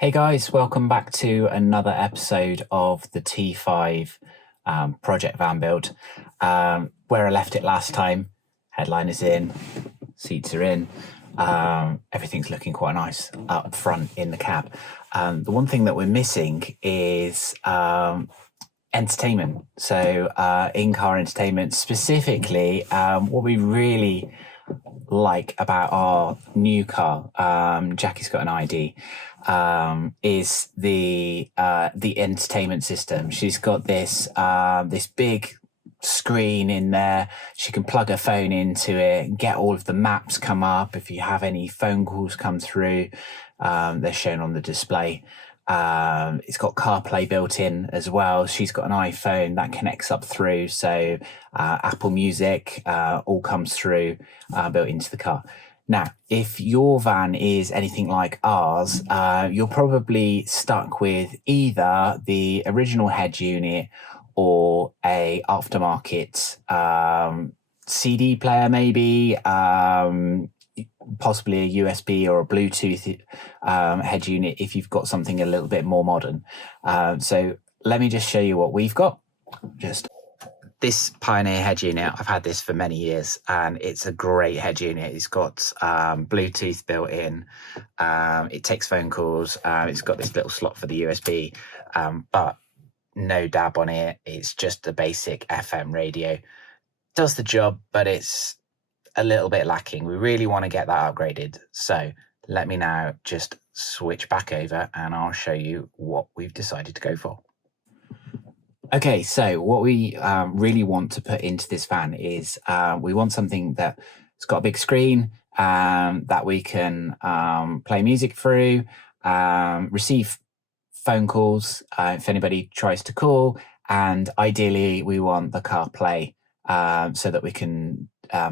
Hey guys, welcome back to another episode of the T5 project van build. Where I left it last time, headline is in, seats are in, everything's looking quite nice up front in the cab. The one thing that we're missing is entertainment. So in-car entertainment, specifically what we really like about our new car, Jackie's got an ID, is the entertainment system. She's got this this big screen in there. She can plug her phone into it, get all of the maps come up. If you have any phone calls come through, they're shown on the display. It's got CarPlay built in as well. She's got an iPhone that connects up through, so Apple Music all comes through built into the car. Now, if your van is anything like ours, you're probably stuck with either the original head unit or a aftermarket CD player, maybe, possibly a USB or a Bluetooth head unit if you've got something a little bit more modern. So let me just show you what we've got. Just this Pioneer head unit, I've had this for many years and it's a great head unit. It's got Bluetooth built in, it takes phone calls, it's got this little slot for the USB, but no DAB on it. It's just a basic FM radio. Does the job, but it's a little bit lacking. We really want to get that upgraded. So let me now just switch back over and I'll show you what we've decided to go for. Okay, so what we really want to put into this van is we want something that's got a big screen that we can play music through, receive phone calls if anybody tries to call, and ideally we want the CarPlay so that we can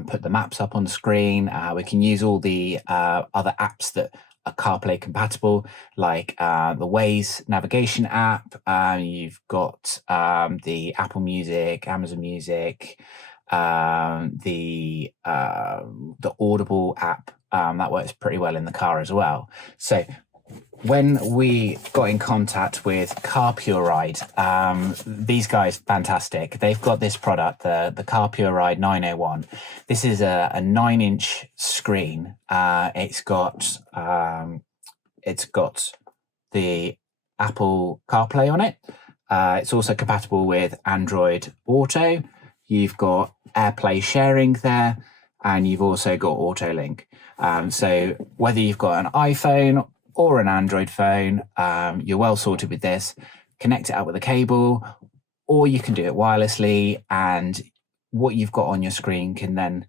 put the maps up on the screen. We can use all the other apps that are CarPlay compatible, like the Waze navigation app. You've got the Apple Music, Amazon Music, the Audible app that works pretty well in the car as well. So when we got in contact with Carpuride, these guys, fantastic. They've got this product, the Carpuride 901. This is a 9-inch screen. It's got the Apple CarPlay on it. It's also compatible with Android Auto. You've got AirPlay sharing there, and you've also got AutoLink. So whether you've got an iPhone or an Android phone, you're well sorted with this. Connect it up with a cable, or you can do it wirelessly, and what you've got on your screen can then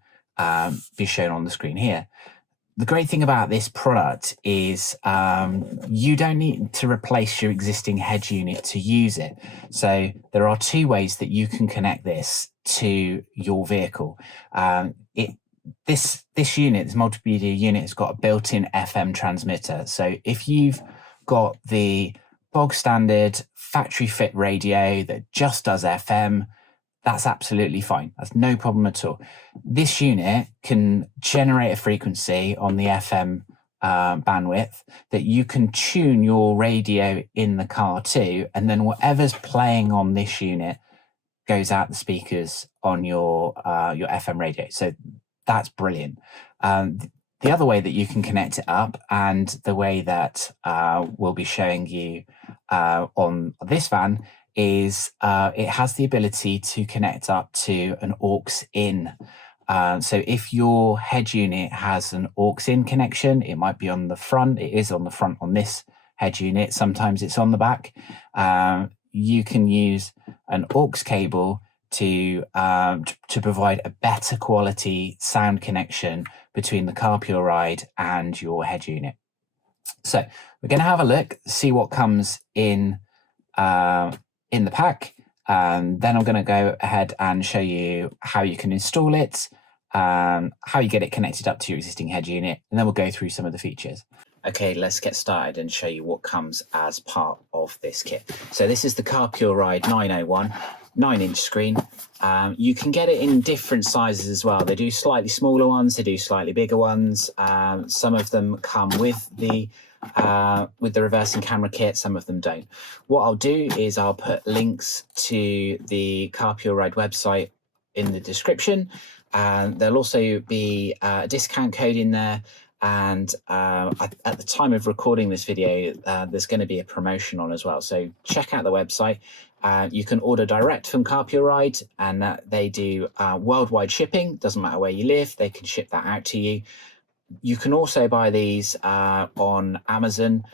be shown on the screen here. The great thing about this product is you don't need to replace your existing head unit to use it. So there are two ways that you can connect this to your vehicle. This unit, this multimedia unit, has got a built-in FM transmitter. So if you've got the bog standard factory fit radio that just does FM, that's absolutely fine. That's no problem at all. This unit can generate a frequency on the FM bandwidth that you can tune your radio in the car to, and then whatever's playing on this unit goes out the speakers on your FM radio. So that's brilliant. The other way that you can connect it up, and the way that we'll be showing you on this van, is it has the ability to connect up to an aux in. So if your head unit has an aux in connection, it might be on the front. It is on the front on this head unit. Sometimes it's on the back. You can use an aux cable to provide a better quality sound connection between the Carpuride and your head unit. So we're going to have a look, see what comes in the pack. Then I'm going to go ahead and show you how you can install it, how you get it connected up to your existing head unit, and then we'll go through some of the features. Okay, let's get started and show you what comes as part of this kit. So this is the Carpuride 901, 9-inch screen. You can get it in different sizes as well. They do slightly smaller ones, they do slightly bigger ones. Some of them come with the with the reversing camera kit, some of them don't. What I'll do is I'll put links to the Carpuride website in the description, and there'll also be a discount code in there. And at the time of recording this video, there's going to be a promotion on as well. So check out the website. You can order direct from Carpuride, and they do worldwide shipping. Doesn't matter where you live, they can ship that out to you. You can also buy these on Amazon.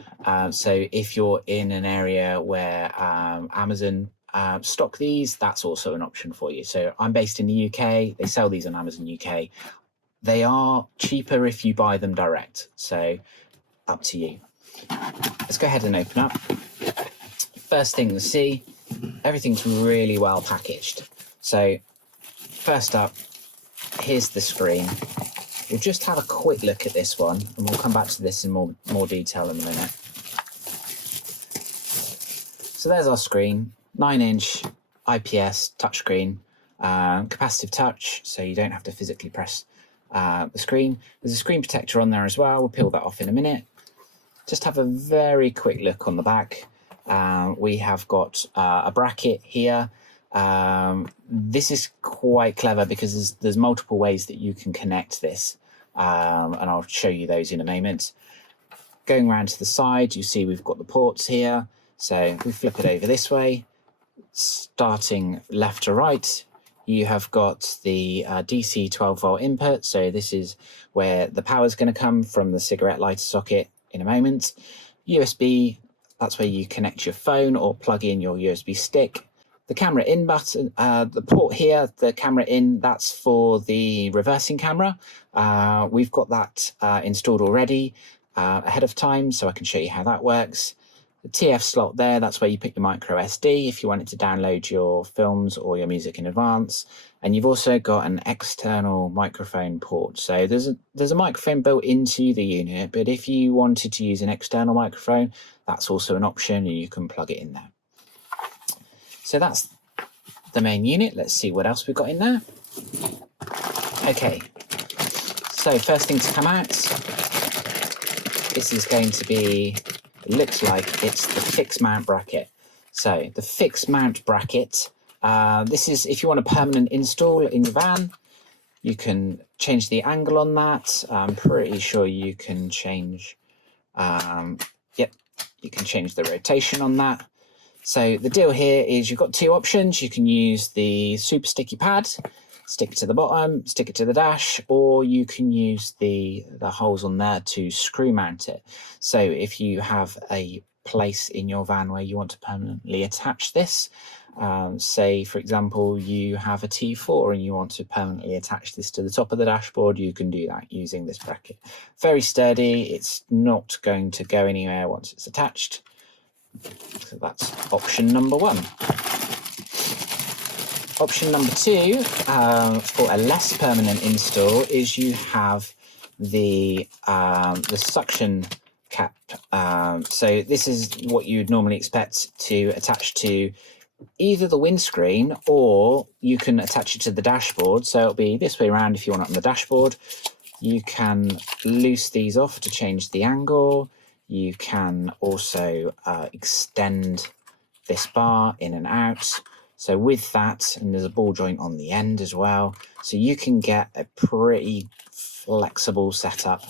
So if you're in an area where Amazon stock these, that's also an option for you. So I'm based in the UK. They sell these on Amazon UK. They are cheaper if you buy them direct. So up to you. Let's go ahead and open up. First thing to see, everything's really well packaged. So first up, here's the screen. We'll just have a quick look at this one, and we'll come back to this in more detail in a minute. So there's our screen, 9-inch IPS touchscreen, capacitive touch, so you don't have to physically press the screen. There's a screen protector on there as well. We'll peel that off in a minute. Just have a very quick look on the back. We have got a bracket here. This is quite clever because there's multiple ways that you can connect this, and I'll show you those in a moment. Going around to the side, you see we've got the ports here. So if we flip it over this way, starting left to right, you have got the DC 12-volt input. So this is where the power is going to come from the cigarette lighter socket in a moment. USB, that's where you connect your phone or plug in your USB stick. The camera in button, the port here, the camera in, that's for the reversing camera. We've got that installed already ahead of time, so I can show you how that works. The TF slot there, that's where you put your micro SD if you wanted to download your films or your music in advance. And you've also got an external microphone port. So there's a microphone built into the unit, but if you wanted to use an external microphone, that's also an option, and you can plug it in there. So that's the main unit. Let's see what else we've got in there. Okay, so first thing to come out, this is going to be, it looks like it's the fixed mount bracket. So the fixed mount bracket, this is if you want a permanent install in your van, you can change the angle on that. I'm pretty sure you can change, you can change the rotation on that. So the deal here is you've got two options. You can use the super sticky pad, stick it to the bottom, stick it to the dash, or you can use the holes on there to screw mount it. So if you have a place in your van where you want to permanently attach this, say for example you have a T4 and you want to permanently attach this to the top of the dashboard, you can do that using this bracket. Very sturdy, it's not going to go anywhere once it's attached. So that's option number one. Option number two, for a less permanent install, is you have the suction cap. So this is what you'd normally expect to attach to either the windscreen, or you can attach it to the dashboard. So it'll be this way around if you want it on the dashboard. You can loose these off to change the angle. You can also extend this bar in and out. So with that, and there's a ball joint on the end as well, so you can get a pretty flexible setup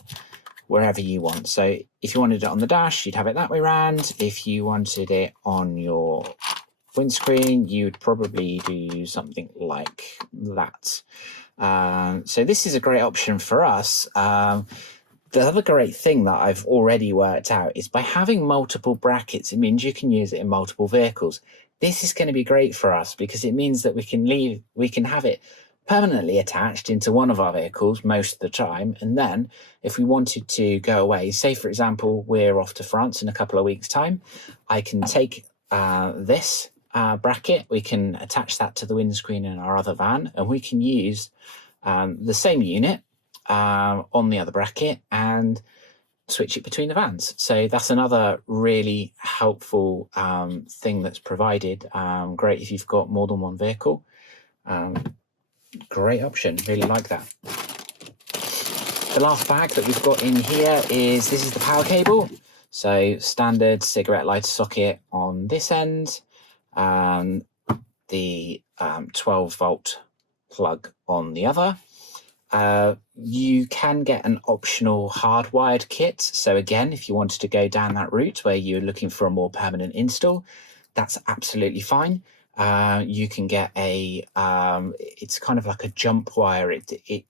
wherever you want. So if you wanted it on the dash, you'd have it that way around. If you wanted it on your windscreen, you'd probably do something like that. So this is a great option for us. The other great thing that I've already worked out is by having multiple brackets, it means you can use it in multiple vehicles. This is going to be great for us because it means that we can have it permanently attached into one of our vehicles most of the time. And then if we wanted to go away, say for example, we're off to France in a couple of weeks' time, I can take this bracket, we can attach that to the windscreen in our other van, and we can use the same unit on the other bracket and switch it between the vans. So that's another really helpful thing that's provided. Great if you've got more than one vehicle. Great option, really like that. The last bag that we've got in here is, this is the power cable. So standard cigarette lighter socket on this end, the 12-volt plug on the other. You can get an optional hardwired kit. So again, if you wanted to go down that route where you're looking for a more permanent install, that's absolutely fine. You can get a, it's kind of like a jump wire. It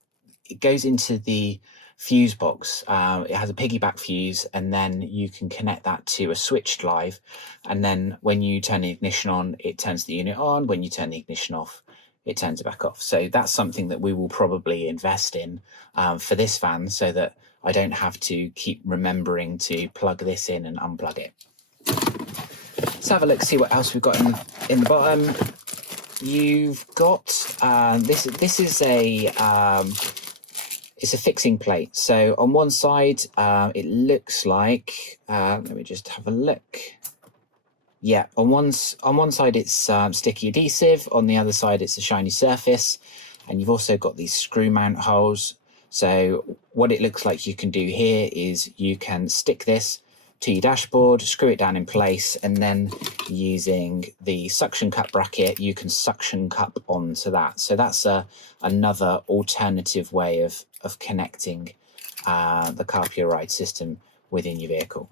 goes into the fuse box. It has a piggyback fuse, and then you can connect that to a switch drive. And then when you turn the ignition on, it turns the unit on. When you turn the ignition off, it turns it back off. So that's something that we will probably invest in for this van, so that I don't have to keep remembering to plug this in and unplug it. Let's have a look, see what else we've got in the bottom. You've got this is a it's a fixing plate. So on one side, it looks like let me just have a look. Yeah, on one side it's sticky adhesive, on the other side it's a shiny surface, and you've also got these screw mount holes. So what it looks like you can do here is you can stick this to your dashboard, screw it down in place, and then using the suction cup bracket, you can suction cup onto that. So that's another alternative way of connecting the Carpuride system within your vehicle.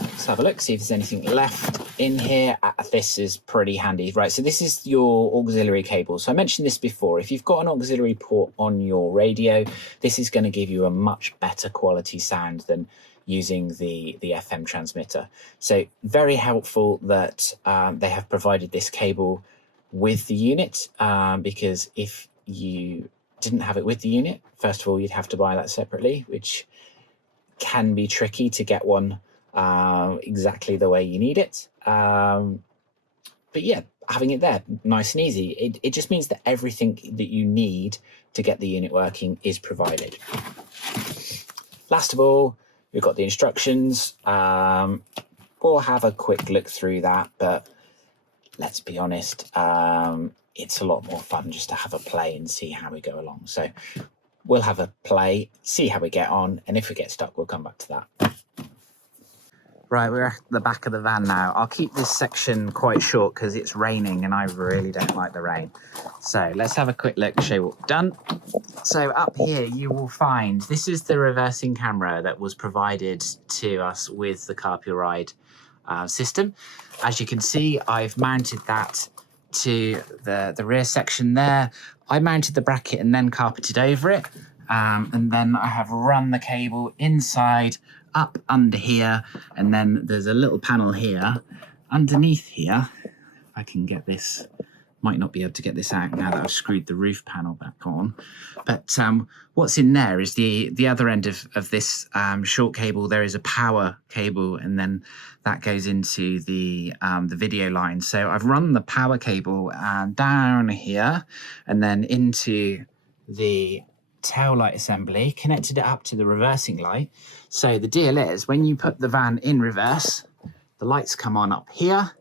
Let's have a look, see if there's anything left in here. This is pretty handy. Right, so this is your auxiliary cable. So I mentioned this before. If you've got an auxiliary port on your radio, this is going to give you a much better quality sound than using the FM transmitter. So very helpful that they have provided this cable with the unit, because if you didn't have it with the unit, first of all, you'd have to buy that separately, which can be tricky to get one exactly the way you need it. But yeah, having it there, nice and easy. It just means that everything that you need to get the unit working is provided. Last of all, we've got the instructions. We'll have a quick look through that, but let's be honest, it's a lot more fun just to have a play and see how we go along. So we'll have a play, see how we get on, and if we get stuck, we'll come back to that. Right, we're at the back of the van now. I'll keep this section quite short because it's raining and I really don't like the rain. So let's have a quick look, show you what we've done. So up here you will find, this is the reversing camera that was provided to us with the Carpuride system. As you can see, I've mounted that to the rear section there. I mounted the bracket and then carpeted over it. And then I have run the cable inside, up under here, and then there's a little panel here. Underneath here, if I can get this, might not be able to get this out now that I've screwed the roof panel back on. But what's in there is the other end of this short cable. There is a power cable, and then that goes into the video line. So I've run the power cable down here and then into the tail light assembly, connected it up to the reversing light. So the deal is, when you put the van in reverse, the lights come on up here,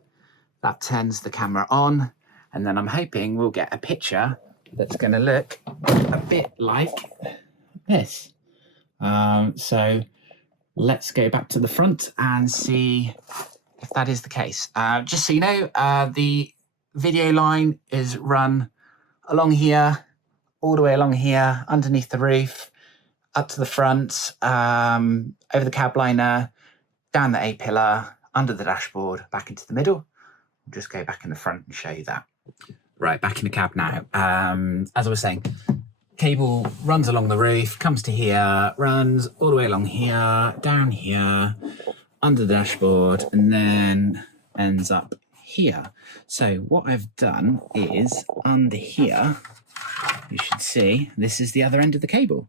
that turns the camera on, and then I'm hoping we'll get a picture that's going to look a bit like this. So let's go back to the front and see if that is the case. Just so you know, the video line is run along here, all the way along here, underneath the roof, up to the front, over the cab liner, down the A-pillar, under the dashboard, back into the middle. I'll just go back in the front and show you that. Right, back in the cab now. As I was saying, cable runs along the roof, comes to here, runs all the way along here, down here, under the dashboard, and then ends up here. So what I've done is, under here, you should see, this is the other end of the cable.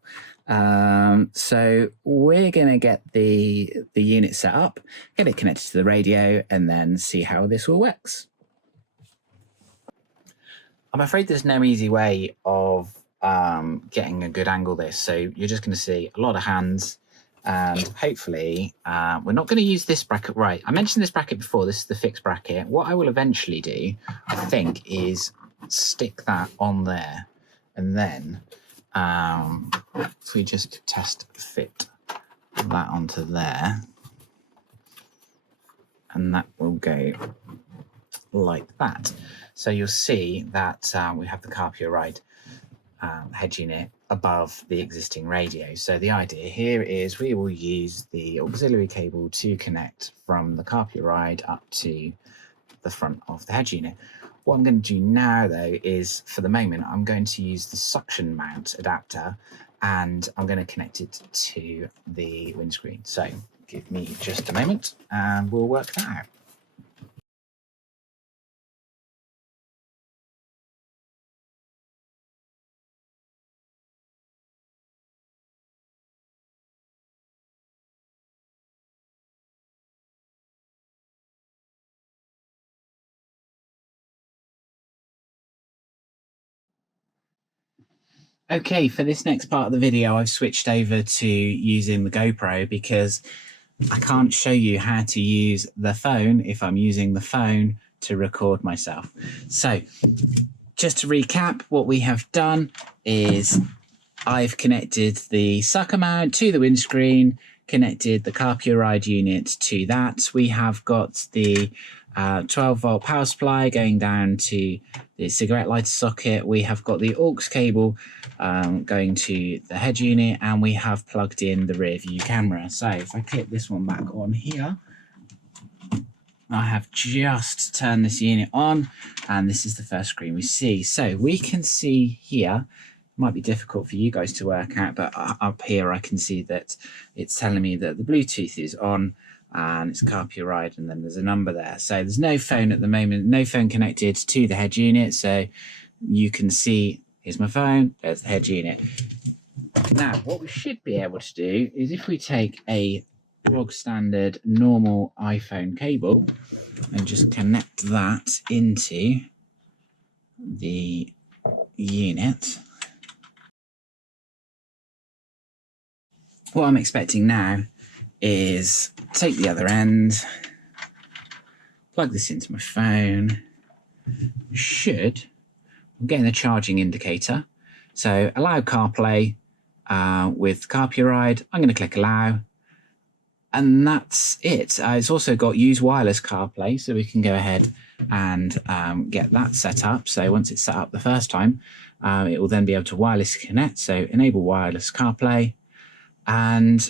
So we're going to get the unit set up, get it connected to the radio, and then see how this all works. I'm afraid there's no easy way of getting a good angle this, so you're just going to see a lot of hands, and hopefully we're not going to use this bracket. Right, I mentioned this bracket before. This is the fixed bracket. What I will eventually do, I think, is stick that on there, and then if we just test fit that onto there, and that will go like that. So you'll see that we have the Carpuride head unit above the existing radio. So the idea here is we will use the auxiliary cable to connect from the Carpuride up to the front of the head unit. What I'm going to do now, though, is for the moment, I'm going to use the suction mount adapter, and I'm going to connect it to the windscreen. So give me just a moment and we'll work that out. Okay, for this next part of the video, I've switched over to using the GoPro because I can't show you how to use the phone if I'm using the phone to record myself. So just to recap, what we have done is I've connected the sucker mount to the windscreen, connected the Carpuride unit to that. We have got the 12-volt power supply going down to the cigarette lighter socket. We have got the aux cable going to the head unit, and we have plugged in the rear view camera. So if I click this one back on here, I have just turned this unit on, and this is the first screen we see. So we can see here, might be difficult for you guys to work out, but up here I can see that it's telling me that the Bluetooth is on and it's Carpuride, and then there's a number there. So there's no phone at the moment, no phone connected to the head unit. So you can see, here's my phone, there's the head unit. Now, what we should be able to do is if we take a bog standard normal iPhone cable and just connect that into the unit. What I'm expecting now is take the other end, plug this into my phone. I'm getting a charging indicator. So allow CarPlay with Carpuride. I'm going to click allow, and that's it. It's also got use wireless CarPlay, so we can go ahead and get that set up. So once it's set up the first time, it will then be able to wireless connect. So enable wireless CarPlay, and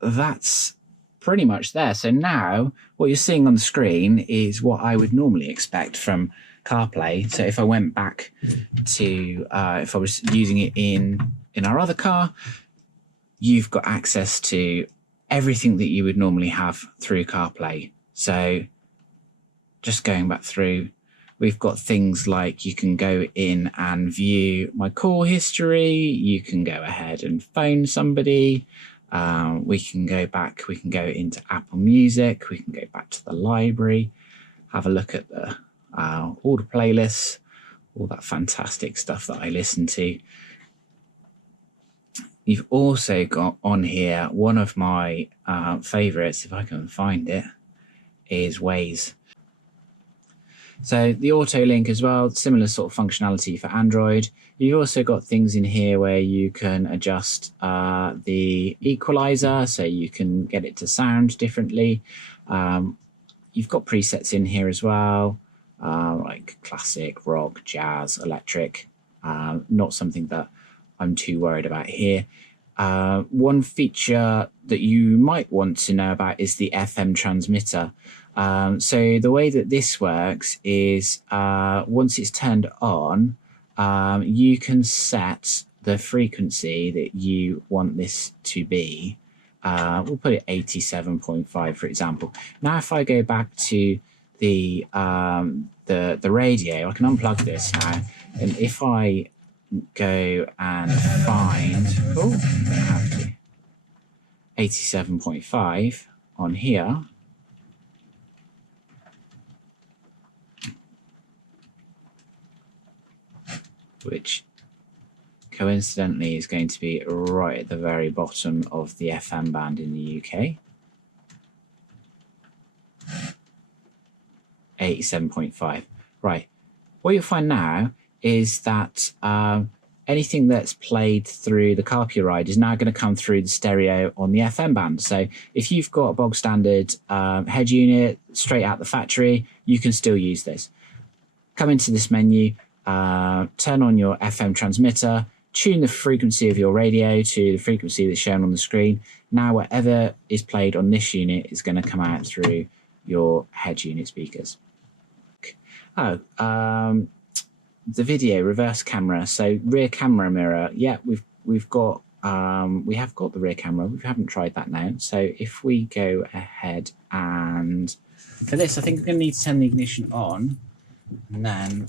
that's pretty much there. So now what you're seeing on the screen is what I would normally expect from CarPlay. So if I went back to, if I was using it in our other car, you've got access to everything that you would normally have through CarPlay. So just going back through, we've got things like you can go in and view my call history. You can go ahead and phone somebody. We can go back, we can go into Apple Music, we can go back to the library, have a look at the all the playlists, all that fantastic stuff that I listen to. You've also got on here, one of my favorites, if I can find it, is Waze. So the auto link as well, similar sort of functionality for Android. You've also got things in here where you can adjust the equalizer, so you can get it to sound differently. You've got presets in here as well, like classic, rock, jazz, electric. Not something that I'm too worried about here. One feature that you might want to know about is the FM transmitter. So the way that this works is once it's turned on, you can set the frequency that you want this to be. We'll put it 87.5, for example. Now, if I go back to the radio, I can unplug this now, and if I go and find 87.5 on here, which coincidentally is going to be right at the very bottom of the FM band in the UK. 87.5. Right. What you'll find now is that anything that's played through the Carpuride is now going to come through the stereo on the FM band. So if you've got a bog standard head unit straight out the factory, you can still use this. Come into this menu, turn on your FM transmitter, tune the frequency of your radio to the frequency that's shown on the screen. Now whatever is played on this unit is going to come out through your head unit speakers. Oh, the video reverse camera, so rear camera mirror. Yeah, we have got the rear camera. We haven't tried that now. So if we go ahead, and for this, I think we're going to need to turn the ignition on and then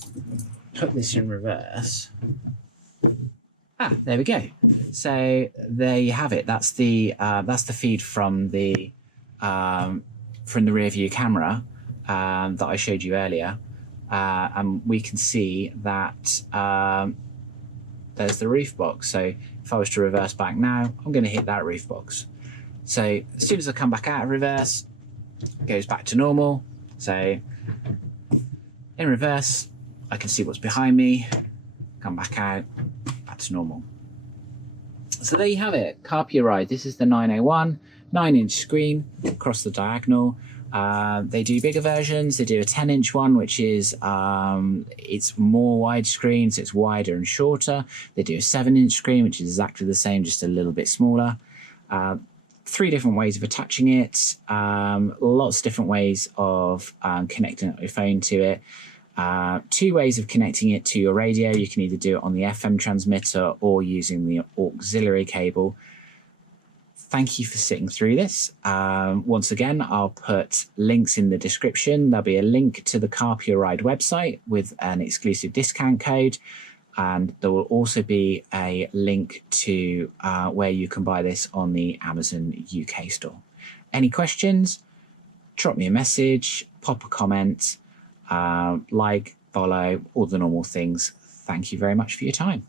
put this in reverse. There we go. So there you have it. That's the feed from the rear view camera that I showed you earlier. And we can see that there's the roof box. So if I was to reverse back now, I'm going to hit that roof box. So as soon as I come back out of reverse, it goes back to normal. So in reverse, I can see what's behind me, come back out, back to normal. So there you have it, Carpuride. This is the 901, 9-inch screen across the diagonal. They do bigger versions. They do a 10-inch one, which is it's more widescreen, so it's wider and shorter. They do a 7-inch screen, which is exactly the same, just a little bit smaller. 3 different ways of attaching it. Lots of different ways of connecting your phone to it. 2 ways of connecting it to your radio. You can either do it on the FM transmitter or using the auxiliary cable. Thank you for sitting through this. Once again, I'll put links in the description. There'll be a link to the Carpuride website with an exclusive discount code. And there will also be a link to where you can buy this on the Amazon UK store. Any questions? Drop me a message, pop a comment, like, follow, all the normal things. Thank you very much for your time.